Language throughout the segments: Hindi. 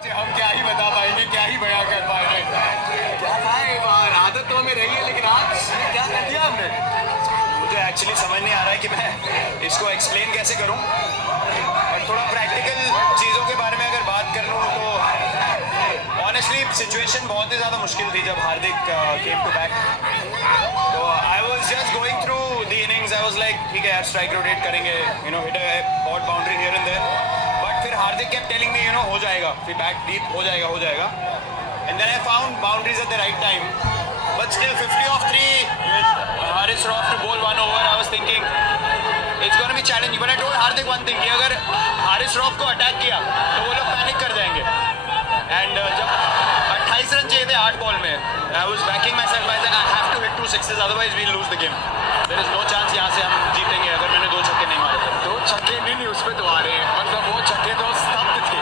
हम क्या ही बता पाएंगे, क्या ही बयां कर पाएंगे। क्या है बार आदत तो हमें रही है, लेकिन आज क्या कर दिया हमने। मुझे एक्चुअली समझ नहीं आ रहा है कि मैं इसको एक्सप्लेन कैसे करूं, और थोड़ा प्रैक्टिकल चीज़ों के बारे में अगर बात कर लूं तो ऑनेस्टली सिचुएशन बहुत ही ज़्यादा मुश्किल थी जब हार्दिक केम टू बैक। तो I was just going through the innings, I was like ठीक है यार स्ट्राइक रोटेट करेंगे, hit a odd boundary here and there, but फिर हार्दिक केप्ट टेलिंग मी हो जाएगा, फिर बैक डीप हो जाएगा, and then I found boundaries at the right time, but still 50 off 3 with Haris Rauf to bowl 1 over, I was thinking it's going to be challenging, but I told Hardik one thing कि अगर हारिस रॉफ को अटैक किया तो वो लोग पैनिक कर जाएंगे, एंड जब 28 रन चाहिए थे 8 बॉल में, I was backing myself by that I have to hit 2 sixes otherwise we'll lose the game, there is no chance यहाँ से हम जीतेंगे अगर मैंने 2 छक्के नहीं मारे थे। 2 छक्के नहीं उस पे तो आ रहे हैं, मतलब वो छक्के तो स्तब्ध थे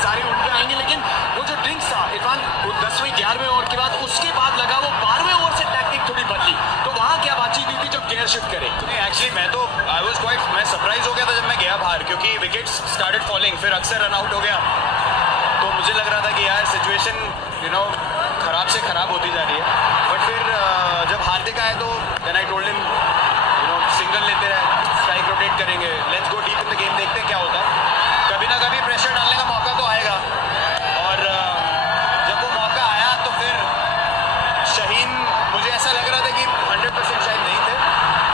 सारे उन पे आएंगे, लेकिन वो जो ड्रिंक्स था इरफान 10वें 11वें ओवर के बाद, उसके बाद लगा वो 12वें ओवर से टैक्टिक थोड़ी बदली, तो वहाँ क्या बातचीत हुई थी जो केयर शिफ्ट करे। नहीं एक्चुअली मैं सरप्राइज हो गया था जब मैं गया बाहर, क्योंकि विकेट्स स्टार्टेड फॉलिंग, फिर अक्सर रन आउट हो गया, तो मुझे लग रहा था कि यार सिचुएशन खराब से खराब होती जा रही है, बट फिर जब हार्दिक आए तो then I told him single लेते रहे, स्ट्राइक रोटेट करेंगे, let's go deep in the game, देखते हैं क्या होता है, कभी ना कभी प्रेशर डालने का मौका तो आएगा, और जब वो मौका आया तो फिर शाहीन, मुझे ऐसा लग रहा था कि 100% शायद नहीं थे,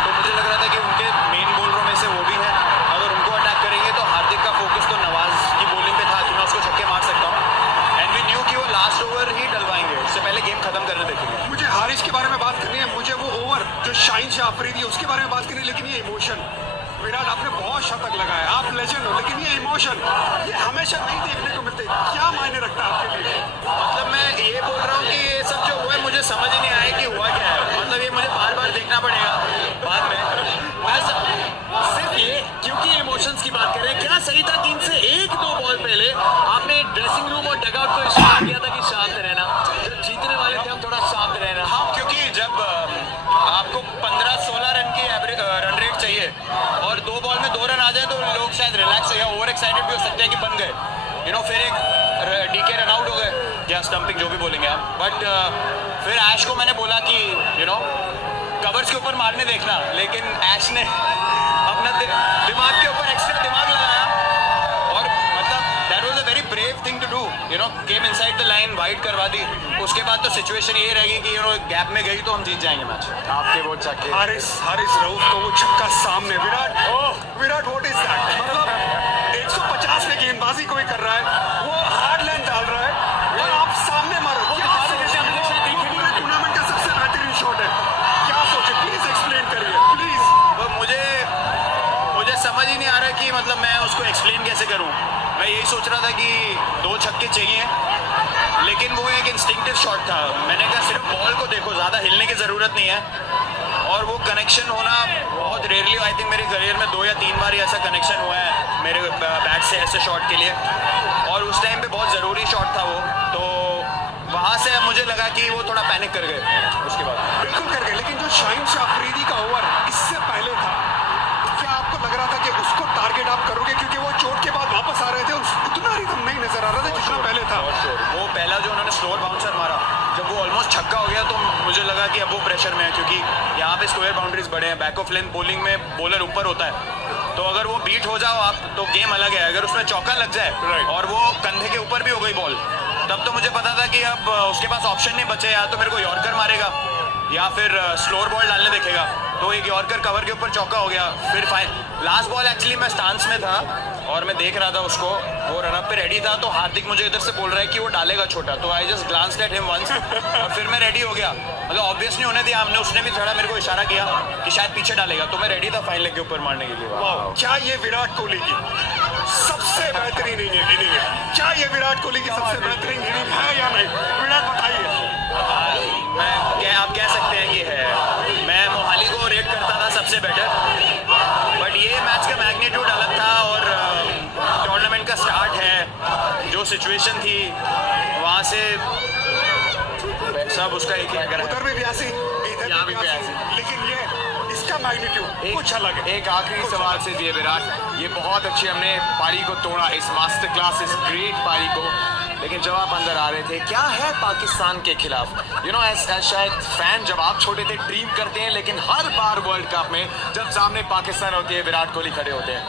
तो मुझे लग रहा था कि उनके मेन बॉलरों में से वो भी हैं, अगर उनको अटैक करेंगे तो हार्दिक का फोकस तो नवाज की बॉलिंग पे था कि मैं उसको छक्के मार सकता हूँ, एंड वी न्यू कि वो लास्ट ओवर ही डलवाएंगे, उससे पहले गेम खत्म करने देखेंगे। मुझे हारिस के बारे में बात करनी है, मुझे वो ओवर जो शाहीन शाह अफरीदी उसके बारे में बात करनी है, लेकिन ये इमोशन, विराट आपने बहुत शतक लगाया, आप लेजेंड हो, लेकिन ये इमोशन ये हमेशा नहीं देखने को मिलते, क्या मायने रखता है आपके लिए? मतलब मैं ये बोल रहा हूँ कि ये सब जो हुआ है मुझे समझ ही नहीं आया कि हुआ क्या है, मतलब ये मुझे बार बार देखना पड़ेगा बाद में। सिर्फ ये क्योंकि इमोशंस की बात कर रहे हैं, क्या सही था कि इनसे 1-2 बॉल पहले आपने ड्रेसिंग रूम और डगआउट को इशारा किया था कि शांत रहना, जब जीतने वाले थे हम थोड़ा शांत रहना। हाँ, क्योंकि जब आपको 15-16 रन की रन रेट चाहिए और 2 बॉल में 2 रन आ जाए तो लोग शायद रिलैक्स हो या ओवर एक्साइटेड भी हो सकते हैं कि बन गए, फिर एक डीके रन आउट हो गए या स्टंपिंग जो भी बोलेंगे आप, बट फिर ऐश को मैंने बोला कि कवर्स के ऊपर मारने देखना, लेकिन ऐश ने अपना दिमाग के ऊपर एक्स्ट्रा दिमाग लगाया, और मतलब that was a very brave thing to do, came inside the line, wide करवा दी, उसके बाद तो सिचुएशन ये रहेगी कि गैप में गई तो हम जीत जाएंगे मैच। आपके वो छक्के, हारिस रऊफ को वो छक्का सामने, विराट व्हाट इज दैट, मतलब 150 पे गेंदबाजी कोई कर रहा है, वो हार्ड लाइन डाल रहा है और आप सामने मारो, पूरे टूर्नामेंट का सबसे बेहतरीन शॉट है, क्या सोचे, प्लीज एक्सप्लेन करिए प्लीज। तो मुझे समझ ही नहीं आ रहा कि मतलब मैं उसको एक्सप्लेन कैसे करूं। मैं यही सोच रहा था कि 2 छक्के चाहिए, लेकिन वो एक इंस्टिंक्टिव शॉट था, मैंने कहा सिर्फ बॉल को देखो, ज़्यादा हिलने की ज़रूरत नहीं है, और वो कनेक्शन होना बहुत रेयरली, आई थिंक मेरे करियर में 2 या 3 बार ही ऐसा कनेक्शन हुआ है मेरे बैट से ऐसे शॉट के लिए, और उस टाइम पे बहुत ज़रूरी शॉट था वो, तो वहाँ से मुझे लगा कि वो थोड़ा पैनिक कर गए उसके बाद। बिल्कुल कर गए, लेकिन जो शाहीन शाह अफरीदी का ओवर इससे पहले था, क्या आपको लग रहा था कि उसको टारगेट आप करोगे, क्योंकि वो चोट के बाद वापस आ रहे थे, उतना रिदम नहीं नजर आ रहा था जितना पहले था। वो पहला जो उन्होंने स्लोअर बाउंसर मारा, जब वो ऑलमोस्ट छक्का हो गया तो मुझे लगा कि अब वो प्रेशर में है, क्योंकि यहाँ पे स्क्वायर बाउंड्रीज बड़े हैं, बैक ऑफ लेंथ बॉलिंग में बॉलर ऊपर होता है, तो अगर वो बीट हो जाओ आप तो गेम अलग है, अगर उसमें चौका लग जाए और वो कंधे के ऊपर भी हो गई बॉल, तब तो मुझे पता था कि अब उसके पास ऑप्शन नहीं बचे, या तो मेरे को यॉर्कर मारेगा या फिर स्लोअर बॉल डालने देखेगा, तो एक यॉर्कर कवर के ऊपर चौका हो गया, फिर लास्ट बॉल एक्चुअली मैं स्टांस में था और मैं देख रहा था उसको, वो रनअप पे रेडी था, तो हार्दिक मुझे इधर से बोल रहा है कि वो डालेगा छोटा, तो I just glanced at him once, और फिर मैं रेडी हो गया, मतलब ऑब्वियस नहीं होने दिया हमने, उसने भी थोड़ा मेरे को इशारा किया कि शायद पीछे डालेगा, तो मैं रेडी था फाइन लेग के ऊपर मारने के लिए। क्या ये विराट कोहली की सबसे बेहतरीन इनिंग है? क्या ये विराट कोहली की सबसे बेहतरीन इनिंग है या नहीं? विराट बताइए। आप कह सकते हैं कि है, मैं मोहाली को रेट करता था सबसे बेटर, बट ये मैच का मैग्नीट्यूड अलग था, और टूर्नामेंट का स्टार्ट है, जो सिचुएशन थी वहाँ से सब उसका एक उधर भी बयासी, इधर भी बयासी, लेकिन ये इसका मैग्नीट्यूड कुछ अलग है। एक आखिरी सवाल से दिए विराट, ये बहुत अच्छी हमने पारी को तोड़ा, इस मास्टर क्लास, इस ग्रेट पारी को लेकिन जब आप अंदर आ रहे थे, क्या है पाकिस्तान के खिलाफ? यू नो, शायद फैन जब आप छोटे थे ड्रीम करते हैं, लेकिन हर बार वर्ल्ड कप में जब सामने पाकिस्तान होती है, विराट कोहली खड़े होते हैं।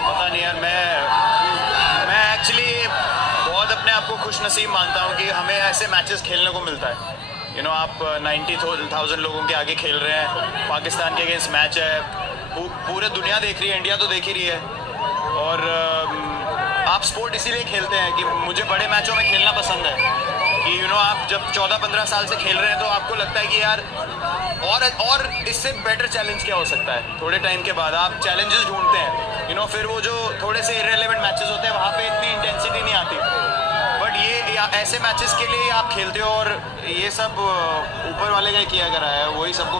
पता नहीं यार, मैं एक्चुअली बहुत अपने आप को खुश नसीब मानता हूँ कि हमें ऐसे मैचेस खेलने को मिलता है। यू नो, आप 90,000 लोगों के आगे खेल रहे हैं, पाकिस्तान के अगेंस्ट मैच है, पूरे दुनिया देख रही है, इंडिया तो देख ही रही है। और आप स्पोर्ट इसीलिए खेलते हैं कि मुझे बड़े मैचों में खेलना पसंद है कि यू नो, आप जब 14-15 साल से खेल रहे हैं तो आपको लगता है कि यार और इससे बेटर चैलेंज क्या हो सकता है। थोड़े टाइम के बाद आप चैलेंजेस ढूंढते हैं, यू नो, फिर वो जो थोड़े से इररिलेवेंट मैचेस होते हैं वहाँ पे इतनी इंटेंसिटी नहीं आती, बट ये ऐसे मैचेस के लिए आप खेलते हो और ये सब ऊपर वाले का किया करा है, वही सबको